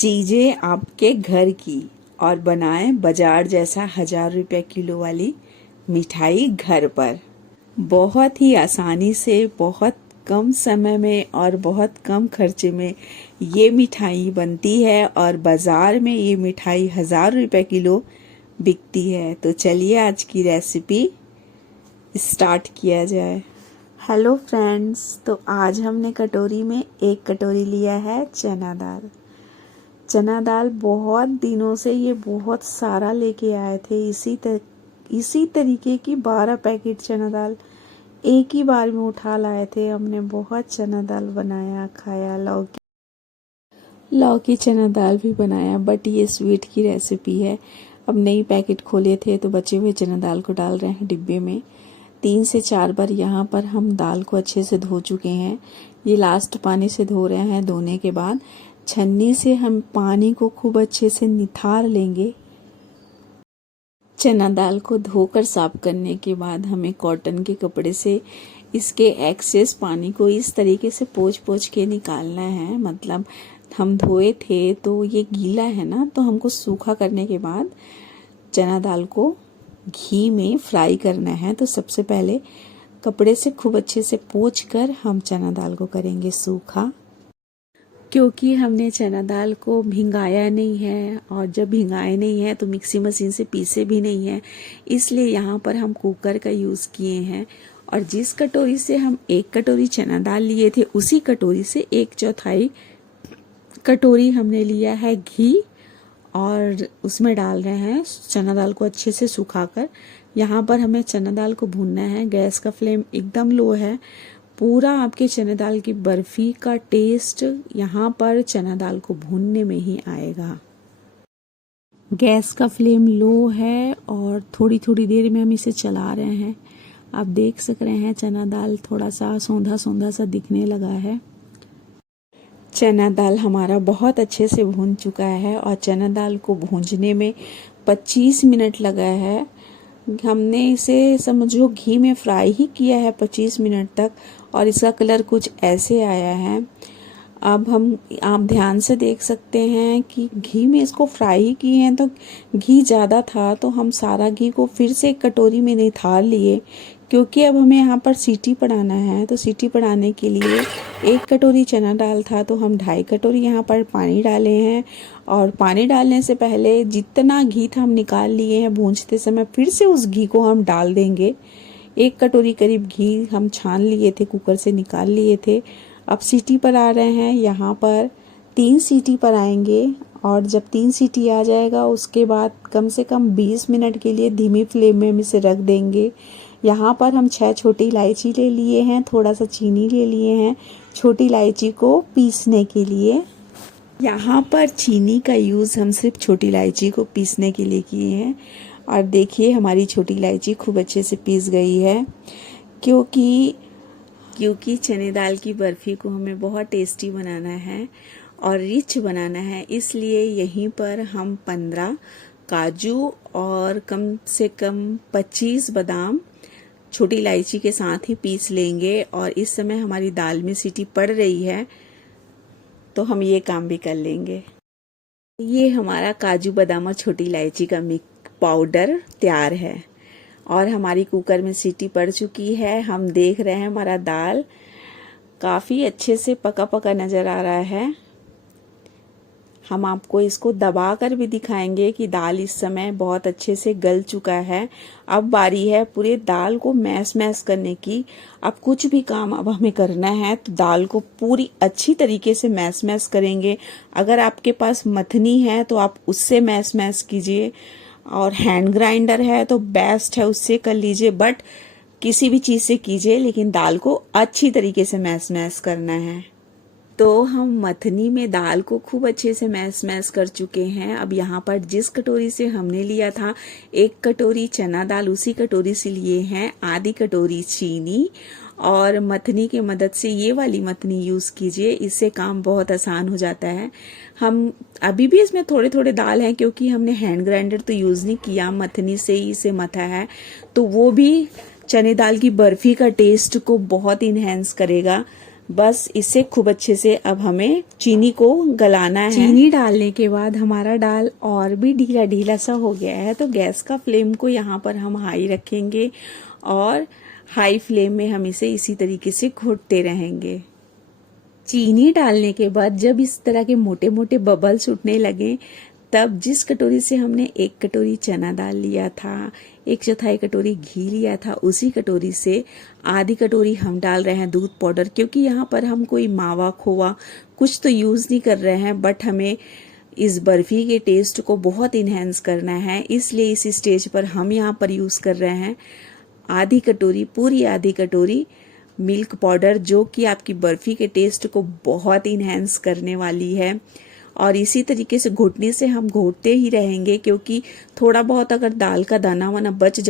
चीजें आपके घर की और बनाएं बाजार जैसा 1000 रुपये किलो वाली मिठाई घर पर। बहुत ही आसानी से, बहुत कम समय में और बहुत कम खर्चे में ये मिठाई बनती है और बाजार में ये मिठाई 1000 रुपये किलो बिकती है। तो चलिए आज की रेसिपी स्टार्ट किया जाए। हेलो फ्रेंड्स, तो आज हमने कटोरी में 1 कटोरी लिया है चना दाल। चना दाल बहुत दिनों से ये बहुत सारा लेके आए थे। इसी तरीके की 12 पैकेट चना दाल एक ही बार में उठा लाए थे। हमने बहुत चना दाल बनाया, खाया, लौकी चना दाल भी बनाया, बट ये स्वीट की रेसिपी है। अब नई पैकेट खोले थे तो बचे हुए चना दाल को डाल रहे हैं डिब्बे में। 3 से 4 बार यहाँ पर हम दाल को अच्छे से धो चुके हैं। ये लास्ट पानी से धो रहे हैं। धोने के बाद छन्नी से हम पानी को खूब अच्छे से निथार लेंगे। चना दाल को धोकर साफ करने के बाद हमें कॉटन के कपड़े से इसके एक्सेस पानी को इस तरीके से पोंछ के निकालना है। मतलब हम धोए थे तो ये गीला है ना, तो हमको सूखा करने के बाद चना दाल को घी में फ्राई करना है। तो सबसे पहले कपड़े से खूब अच्छे से पोंछ कर हम चना दाल को करेंगे सूखा, क्योंकि हमने चना दाल को भिंगाया नहीं है और जब भिंगाए नहीं है तो मिक्सी मशीन से पीसे भी नहीं है, इसलिए यहाँ पर हम कुकर का यूज़ किए हैं। और जिस कटोरी से हम 1 कटोरी चना दाल लिए थे उसी कटोरी से 1/4 कटोरी हमने लिया है घी और उसमें डाल रहे हैं चना दाल को अच्छे से सुखाकर। यहाँ पर हमें चना दाल को भूनना है। गैस का फ्लेम एकदम लो है। पूरा आपके चने दाल की बर्फी का टेस्ट यहाँ पर चना दाल को भूनने में ही आएगा। गैस का फ्लेम लो है और थोड़ी थोड़ी देर में हम इसे चला रहे हैं। आप देख सक रहे हैं चना दाल थोड़ा सा सौंधा सौंधा सा दिखने लगा है। चना दाल हमारा बहुत अच्छे से भून चुका है और चना दाल को भूनने में 25 मिनट लगा है। हमने इसे समझो घी में फ्राई ही किया है 25 मिनट तक और इसका कलर कुछ ऐसे आया है। अब आप ध्यान से देख सकते हैं कि घी में इसको फ्राई ही किए हैं, तो घी ज़्यादा था तो हम सारा घी को फिर से एक कटोरी में निथार लिए, क्योंकि अब हमें यहाँ पर सीटी पड़ाना है। तो सीटी पड़ाने के लिए 1 कटोरी चना दाल था तो हम 2.5 कटोरी यहाँ पर पानी डाले हैं। और पानी डालने से पहले जितना घी था हम निकाल लिए हैं, भूंजते समय फिर से उस घी को हम डाल देंगे। 1 कटोरी करीब घी हम छान लिए थे, कुकर से निकाल लिए थे। अब सीटी पर आ रहे हैं। यहाँ पर 3 सीटी पर आएंगे और जब 3 सीटी आ जाएगा उसके बाद कम से कम 20 मिनट के लिए धीमी फ्लेम में हम इसे रख देंगे। यहाँ पर हम 6 छोटी इलायची ले लिए हैं, थोड़ा सा चीनी ले लिए हैं छोटी इलायची को पीसने के लिए। यहाँ पर चीनी का यूज़ हम सिर्फ छोटी इलायची को पीसने के लिए किए हैं। और देखिए हमारी छोटी इलायची खूब अच्छे से पीस गई है, क्योंकि चने दाल की बर्फ़ी को हमें बहुत टेस्टी बनाना है और रिच बनाना है, इसलिए यहीं पर हम 15 काजू और कम से कम 25 बादाम छोटी इलायची के साथ ही पीस लेंगे। और इस समय हमारी दाल में सीटी पड़ रही है तो हम ये काम भी कर लेंगे। ये हमारा काजू बादाम और छोटी इलायची का मिक्स पाउडर तैयार है और हमारी कुकर में सीटी पड़ चुकी है। हम देख रहे हैं हमारा दाल काफ़ी अच्छे से पका पका नज़र आ रहा है। हम आपको इसको दबा कर भी दिखाएंगे कि दाल इस समय बहुत अच्छे से गल चुका है। अब बारी है पूरे दाल को मैश करने की। अब कुछ भी काम अब हमें करना है तो दाल को पूरी अच्छी तरीके से मैश करेंगे। अगर आपके पास मथनी है तो आप उससे मैश कीजिए और हैंड ग्राइंडर है तो बेस्ट है, उससे कर लीजिए। बट किसी भी चीज़ से कीजिए, लेकिन दाल को अच्छी तरीके से मैश करना है। तो हम मथनी में दाल को खूब अच्छे से मैश कर चुके हैं। अब यहाँ पर जिस कटोरी से हमने लिया था 1 कटोरी चना दाल, उसी कटोरी से लिए हैं आधी कटोरी चीनी। और मथनी की मदद से ये वाली मथनी यूज़ कीजिए, इससे काम बहुत आसान हो जाता है। हम अभी भी इसमें थोड़े थोड़े दाल हैं, क्योंकि हमने हैंड ग्राइंडर तो यूज़ नहीं किया, मथनी से ही इसे मथा है, तो वो भी चने दाल की बर्फ़ी का टेस्ट को बहुत इन्हेंस करेगा। बस इसे खूब अच्छे से अब हमें चीनी को गलाना है। चीनी डालने के बाद हमारा दाल और भी ढीला ढीला सा हो गया है, तो गैस का फ्लेम को यहाँ पर हम हाई रखेंगे और हाई फ्लेम में हम इसे इसी तरीके से घोटते रहेंगे। चीनी डालने के बाद जब इस तरह के मोटे मोटे बबल्स उठने लगे, तब जिस कटोरी से हमने 1 कटोरी चना दाल लिया था, 1/4 कटोरी घी लिया था, उसी कटोरी से आधी कटोरी हम डाल रहे हैं दूध पाउडर। क्योंकि यहाँ पर हम कोई मावा खोवा कुछ तो यूज नहीं कर रहे हैं, बट हमें इस बर्फी के टेस्ट को बहुत इन्हेंस करना है, इसलिए इस स्टेज पर हम यहाँ पर यूज कर रहे हैं आधी कटोरी, पूरी आधी कटोरी मिल्क पाउडर, जो कि आपकी बर्फी के टेस्ट को बहुत इन्हेंस करने वाली है। और इसी तरीके से घोटने से हम घोटते ही रहेंगे, क्योंकि थोड़ा बहुत अगर दाल का दाना वाना बच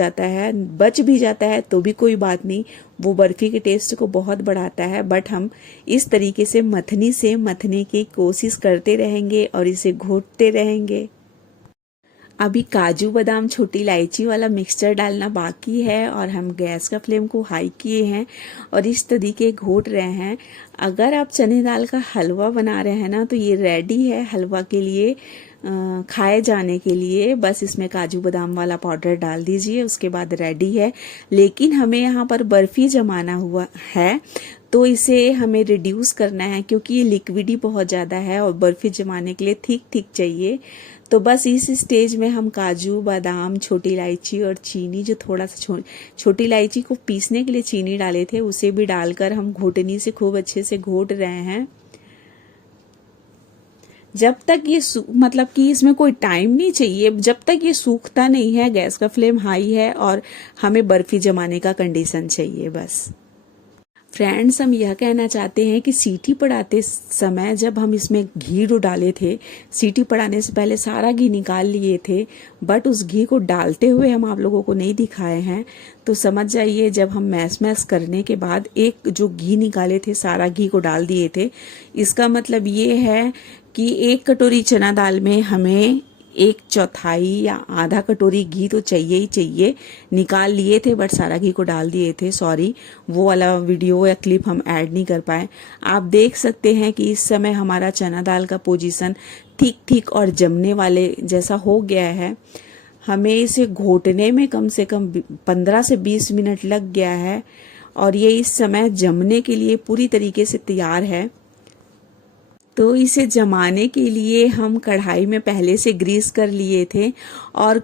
भी जाता है तो भी कोई बात नहीं, वो बर्फी के टेस्ट को बहुत बढ़ाता है। बट हम इस तरीके से मथने की कोशिश करते रहेंगे और इसे घोटते रहेंगे। अभी काजू बादाम छोटी इलायची वाला मिक्सचर डालना बाकी है और हम गैस का फ्लेम को हाई किए हैं और इस तरीके घोट रहे हैं। अगर आप चने दाल का हलवा बना रहे हैं ना, तो ये रेडी है हलवा के लिए, खाए जाने के लिए। बस इसमें काजू बादाम वाला पाउडर डाल दीजिए, उसके बाद रेडी है। लेकिन हमें यहाँ पर बर्फी जमाना हुआ है, तो इसे हमें रिड्यूस करना है, क्योंकि ये लिक्विडी बहुत ज़्यादा है और बर्फी जमाने के लिए ठीक चाहिए। तो बस इस स्टेज में हम काजू बादाम छोटी इलायची और चीनी, जो थोड़ा सा छोटी इलायची को पीसने के लिए चीनी डाले थे, उसे भी डालकर हम घोटनी से खूब अच्छे से घोट रहे हैं। जब तक ये मतलब कि इसमें कोई टाइम नहीं चाहिए, जब तक ये सूखता नहीं है, गैस का फ्लेम हाई है और हमें बर्फी जमाने का कंडीशन चाहिए बस। फ्रेंड्स, हम यह कहना चाहते हैं कि सीटी पड़ाते समय जब हम इसमें घी डाले थे, सीटी पड़ाने से पहले सारा घी निकाल लिए थे, बट उस घी को डालते हुए हम आप लोगों को नहीं दिखाए हैं। तो समझ जाइए, जब हम मैश करने के बाद एक जो घी निकाले थे, सारा घी को डाल दिए थे, इसका मतलब ये है कि 1 कटोरी चना दाल में हमें 1/4 या आधा कटोरी घी तो चाहिए ही चाहिए। निकाल लिए थे बट सारा घी को डाल दिए थे, सॉरी, वो वाला वीडियो या क्लिप हम ऐड नहीं कर पाए। आप देख सकते हैं कि इस समय हमारा चना दाल का पोजीशन ठीक और जमने वाले जैसा हो गया है। हमें इसे घोटने में कम से कम 15 से 20 मिनट लग गया है और ये इस समय जमने के लिए पूरी तरीके से तैयार है। तो इसे जमाने के लिए हम कढ़ाई में पहले से ग्रीस कर लिए थे, और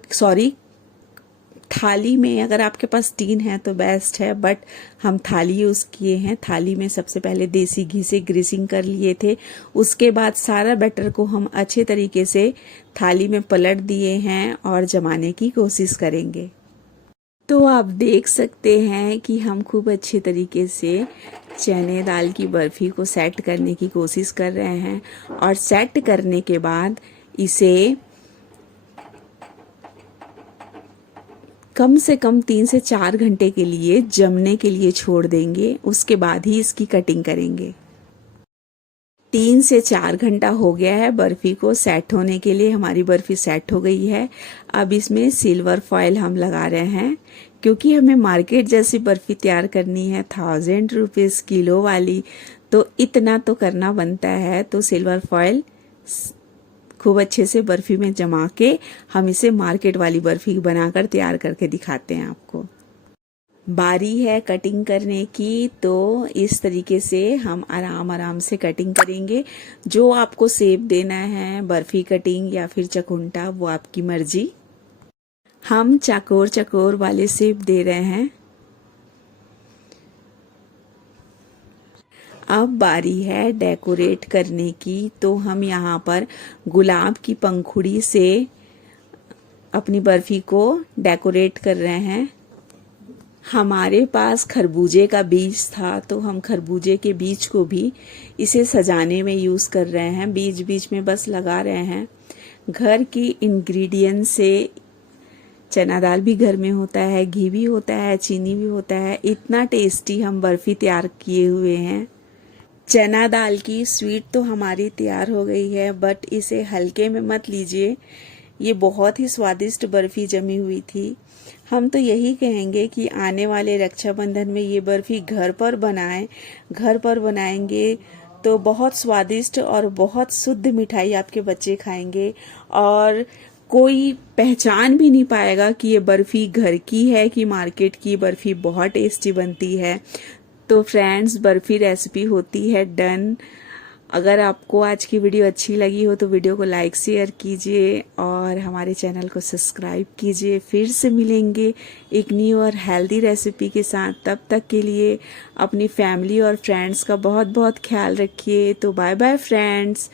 थाली में, अगर आपके पास टीन है तो बेस्ट है, बट हम थाली यूज किए हैं। थाली में सबसे पहले देसी घी से ग्रीसिंग कर लिए थे, उसके बाद सारा बैटर को हम अच्छे तरीके से थाली में पलट दिए हैं और जमाने की कोशिश करेंगे। तो आप देख सकते हैं कि हम खूब अच्छे तरीके से चने दाल की बर्फी को सेट करने की कोशिश कर रहे हैं, और सेट करने के बाद इसे कम से कम 3 से 4 घंटे के लिए जमने के लिए छोड़ देंगे, उसके बाद ही इसकी कटिंग करेंगे। 3 से 4 घंटा हो गया है बर्फी को सेट होने के लिए। हमारी बर्फी सेट हो गई है। अब इसमें सिल्वर फॉयल हम लगा रहे हैं, क्योंकि हमें मार्केट जैसी बर्फी तैयार करनी है 1000 रुपीज़ किलो वाली, तो इतना तो करना बनता है। तो सिल्वर फॉयल खूब अच्छे से बर्फी में जमा के हम इसे मार्केट वाली बर्फी बनाकर तैयार करके दिखाते हैं आपको। बारी है कटिंग करने की, तो इस तरीके से हम आराम से कटिंग करेंगे। जो आपको शेप देना है, बर्फी कटिंग या फिर चकुंटा, वो आपकी मर्जी। हम चकोर वाले शेप दे रहे हैं। अब बारी है डेकोरेट करने की, तो हम यहाँ पर गुलाब की पंखुड़ी से अपनी बर्फी को डेकोरेट कर रहे हैं। हमारे पास खरबूजे का बीज था, तो हम खरबूजे के बीज को भी इसे सजाने में यूज़ कर रहे हैं। बीच में बस लगा रहे हैं। घर की इंग्रेडिएंट से, चना दाल भी घर में होता है, घी भी होता है, चीनी भी होता है, इतना टेस्टी हम बर्फी तैयार किए हुए हैं। चना दाल की स्वीट तो हमारी तैयार हो गई है, बट इसे हल्के में मत लीजिए, ये बहुत ही स्वादिष्ट बर्फ़ी जमी हुई थी। हम तो यही कहेंगे कि आने वाले रक्षाबंधन में ये बर्फ़ी घर पर बनाएं। घर पर बनाएंगे तो बहुत स्वादिष्ट और बहुत शुद्ध मिठाई आपके बच्चे खाएंगे और कोई पहचान भी नहीं पाएगा कि ये बर्फ़ी घर की है कि मार्केट की। बर्फ़ी बहुत टेस्टी बनती है। तो फ्रेंड्स, बर्फ़ी रेसिपी होती है डन। अगर आपको आज की वीडियो अच्छी लगी हो तो वीडियो को लाइक शेयर कीजिए और हमारे चैनल को सब्सक्राइब कीजिए। फिर से मिलेंगे एक न्यू और हेल्दी रेसिपी के साथ। तब तक के लिए अपनी फैमिली और फ्रेंड्स का बहुत बहुत ख्याल रखिए। तो बाय बाय फ्रेंड्स।